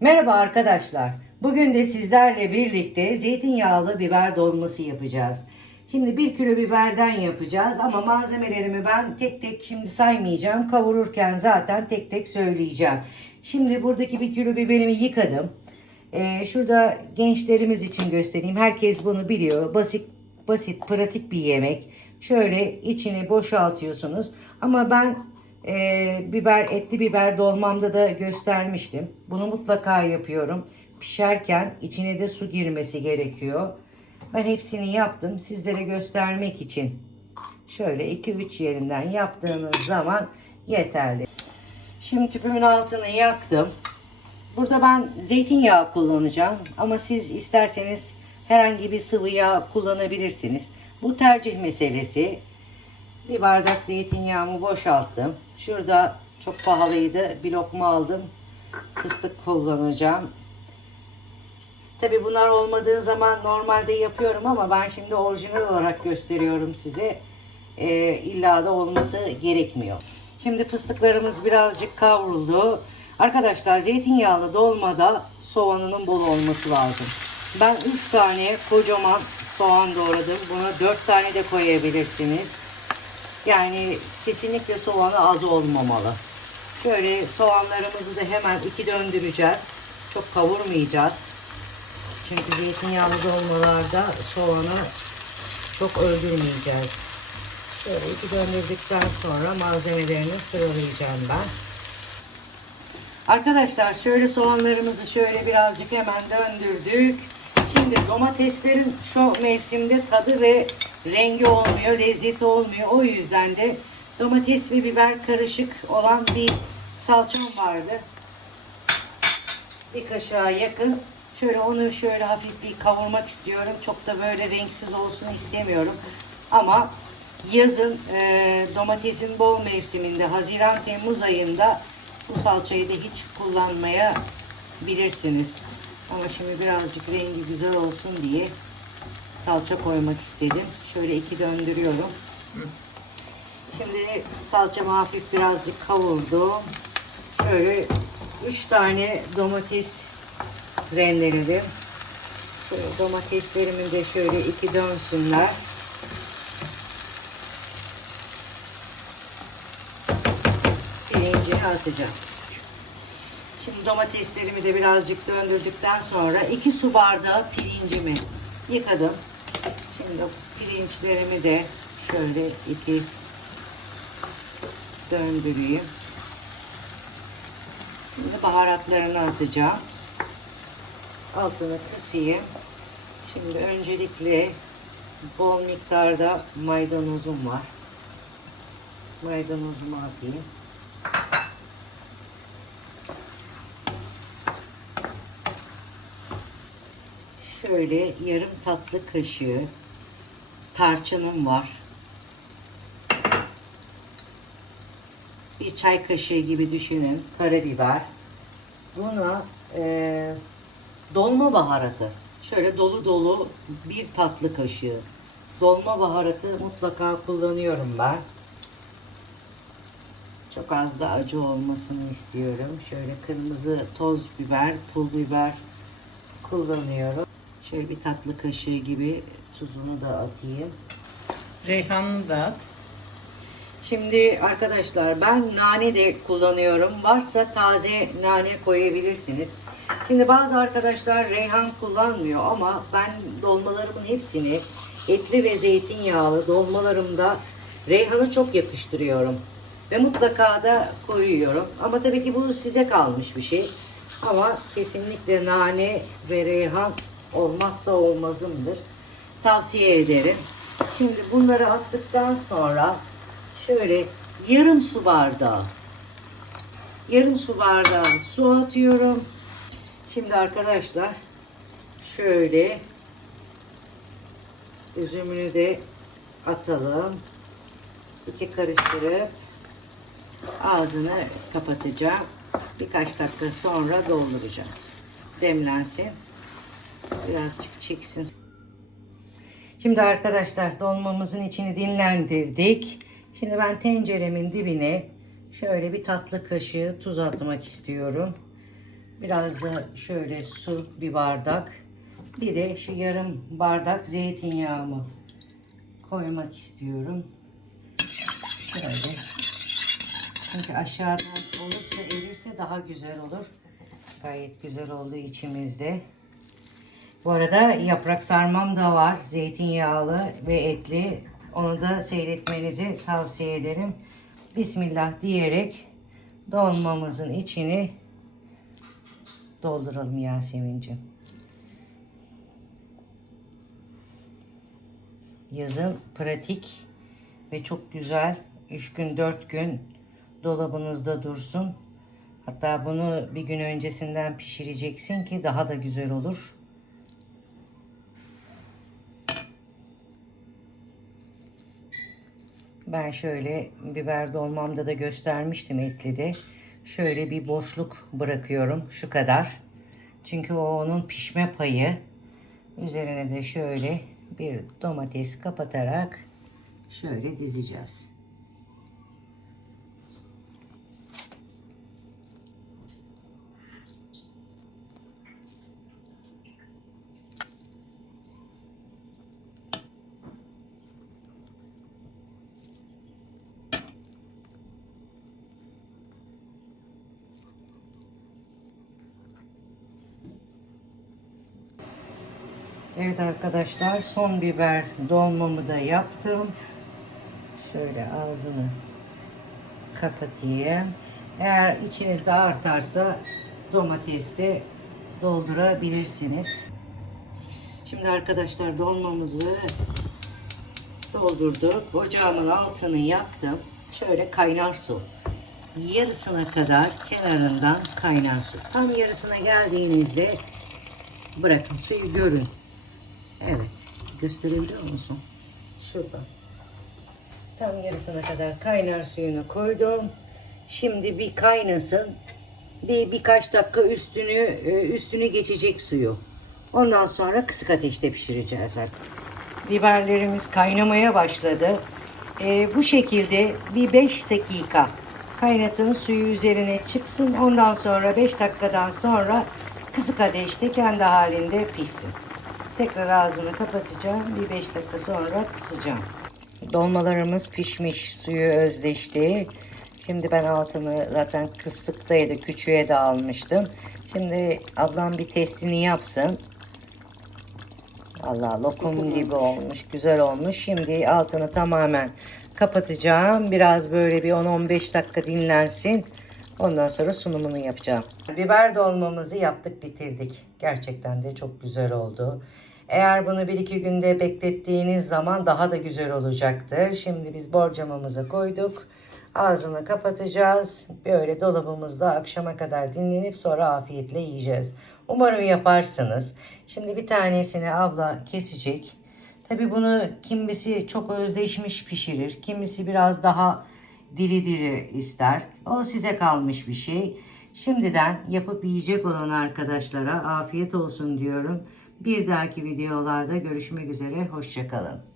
Merhaba arkadaşlar. Bugün de sizlerle birlikte zeytinyağlı biber dolması yapacağız. Şimdi bir kilo biberden yapacağız ama malzemelerimi ben tek tek şimdi saymayacağım. Kavururken zaten tek tek söyleyeceğim. Şimdi buradaki bir kilo biberimi yıkadım. Ee, şurada gençlerimiz için göstereyim. Herkes bunu biliyor. Basit, basit, pratik bir yemek. Şöyle içini boşaltıyorsunuz. Ama ben e, biber, etli biber dolmamda da göstermiştim. Bunu mutlaka yapıyorum. Pişerken içine de su girmesi gerekiyor. Ben hepsini yaptım. Sizlere göstermek için. Şöyle 2-3 yerinden yaptığınız zaman yeterli. Şimdi tüpümün altını yaktım. Burada ben zeytinyağı kullanacağım ama siz isterseniz herhangi bir sıvı yağ kullanabilirsiniz. Bu tercih meselesi. Bir bardak zeytinyağımı boşalttım. Şurada çok pahalıydı. Bir lokma aldım. Fıstık kullanacağım. Tabi bunlar olmadığı zaman normalde yapıyorum ama ben şimdi orijinal olarak gösteriyorum size. Ee, illa da olması gerekmiyor. Şimdi fıstıklarımız birazcık kavruldu. Arkadaşlar zeytinyağlı dolmada soğanının bol olması lazım. Ben 3 tane kocaman soğan doğradım. Buna 4 tane de koyabilirsiniz. Yani kesinlikle soğanı az olmamalı. Şöyle soğanlarımızı da hemen iki döndüreceğiz. Çok kavurmayacağız. Çünkü zeytinyağlı dolmalarda soğanı çok öldürmeyeceğiz. Şöyle iki döndürdükten sonra malzemelerini sıralayacağım ben. Arkadaşlar şöyle soğanlarımızı şöyle birazcık hemen döndürdük. Şimdi domateslerin şu mevsimde tadı ve rengi olmuyor, lezzeti olmuyor. O yüzden de domates ve biber karışık olan bir salçam vardı. Bir kaşığa yakın. Şöyle onu şöyle hafif bir kavurmak istiyorum. Çok da böyle renksiz olsun istemiyorum. Ama yazın e, domatesin bol mevsiminde Haziran-Temmuz ayında bu salçayı da hiç kullanmaya bilirsiniz. Ama şimdi birazcık rengi güzel olsun diye salça koymak istedim. Şöyle iki döndürüyorum. Şimdi salçamı hafif birazcık kavurdum. Şöyle üç tane domates rendeledim. Şöyle de şöyle iki dönsünler. Pirincini atacağım. Şimdi domateslerimi de birazcık döndürdükten sonra 2 su bardağı pirincimi yıkadım. Şimdi pirinçlerimi de şöyle iki döndüreyim. Şimdi baharatlarını atacağım. Altını kısayım. Şimdi öncelikle bol miktarda maydanozum var. Maydanozumu atayım. Şöyle yarım tatlı kaşığı tarçınım var. Bir çay kaşığı gibi düşünün. Karabiber. Buna e, dolma baharatı. Şöyle dolu dolu bir tatlı kaşığı. Dolma baharatı mutlaka kullanıyorum ben. Çok az da acı olmasını istiyorum. Şöyle kırmızı toz biber, pul biber kullanıyorum. Şöyle bir tatlı kaşığı gibi tuzunu da atayım. Reyhanlı da at. Şimdi arkadaşlar ben nane de kullanıyorum. Varsa taze nane koyabilirsiniz. Şimdi bazı arkadaşlar reyhan kullanmıyor ama ben dolmalarımın hepsini etli ve zeytinyağlı dolmalarımda reyhanı çok yakıştırıyorum. Ve mutlaka da koyuyorum. Ama tabii ki bu size kalmış bir şey. Ama kesinlikle nane ve reyhan olmazsa olmazımdır. Tavsiye ederim. Şimdi bunları attıktan sonra şöyle yarım su bardağı yarım su bardağı su atıyorum. Şimdi arkadaşlar şöyle üzümünü de atalım. İki karıştırıp ağzını kapatacağım. Birkaç dakika sonra dolduracağız. Demlensin. Birazcık çeksin. Şimdi arkadaşlar dolmamızın içini dinlendirdik. Şimdi ben tenceremin dibine şöyle bir tatlı kaşığı tuz atmak istiyorum. Biraz da şöyle su bir bardak. Bir de şu yarım bardak zeytinyağımı koymak istiyorum. Şöyle. Çünkü aşağıdan olursa erirse daha güzel olur. Gayet güzel oldu içimizde. Bu arada yaprak sarmam da var. Zeytinyağlı ve etli. Onu da seyretmenizi tavsiye ederim. Bismillah diyerek dolmamızın içini dolduralım Yasemin'ciğim. Yazın pratik ve çok güzel 3 gün 4 gün dolabınızda dursun. Hatta bunu bir gün öncesinden pişireceksin ki daha da güzel olur. Ben şöyle biber dolmamda da göstermiştim etlide. Şöyle bir boşluk bırakıyorum şu kadar. Çünkü o onun pişme payı. Üzerine de şöyle bir domates kapatarak şöyle dizeceğiz. Evet arkadaşlar son biber dolmamı da yaptım. Şöyle ağzını kapatayım. Eğer içinizde artarsa domates de doldurabilirsiniz. Şimdi arkadaşlar dolmamızı doldurduk. Ocağımın altını yaktım. Şöyle kaynar su. Yarısına kadar kenarından kaynar su. Tam yarısına geldiğinizde bırakın suyu görün. Evet. Gösterebiliyor musun? Şurada. Tam yarısına kadar kaynar suyunu koydum. Şimdi bir kaynasın. Bir birkaç dakika üstünü e, üstünü geçecek suyu. Ondan sonra kısık ateşte pişireceğiz artık. Biberlerimiz kaynamaya başladı. E, bu şekilde bir 5 dakika kaynatın suyu üzerine çıksın. Ondan sonra 5 dakikadan sonra kısık ateşte kendi halinde pişsin. Tekrar ağzını kapatacağım. Bir 5 dakika sonra kısacağım. Dolmalarımız pişmiş. Suyu özleşti. Şimdi ben altını zaten kısıktaydı. Küçüğe de almıştım. Şimdi ablam bir testini yapsın. Allah lokum gibi olmuş. Güzel olmuş. Şimdi altını tamamen kapatacağım. Biraz böyle bir 10-15 dakika dinlensin. Ondan sonra sunumunu yapacağım. Biber dolmamızı yaptık bitirdik. Gerçekten de çok güzel oldu. Eğer bunu 1-2 günde beklettiğiniz zaman daha da güzel olacaktır. Şimdi biz borcamımıza koyduk. Ağzını kapatacağız. Böyle dolabımızda akşama kadar dinlenip sonra afiyetle yiyeceğiz. Umarım yaparsınız. Şimdi bir tanesini abla kesecek. Tabi bunu kimisi çok özleşmiş pişirir. Kimisi biraz daha diri diri ister. O size kalmış bir şey. Şimdiden yapıp yiyecek olan arkadaşlara afiyet olsun diyorum. Bir dahaki videolarda görüşmek üzere. Hoşçakalın.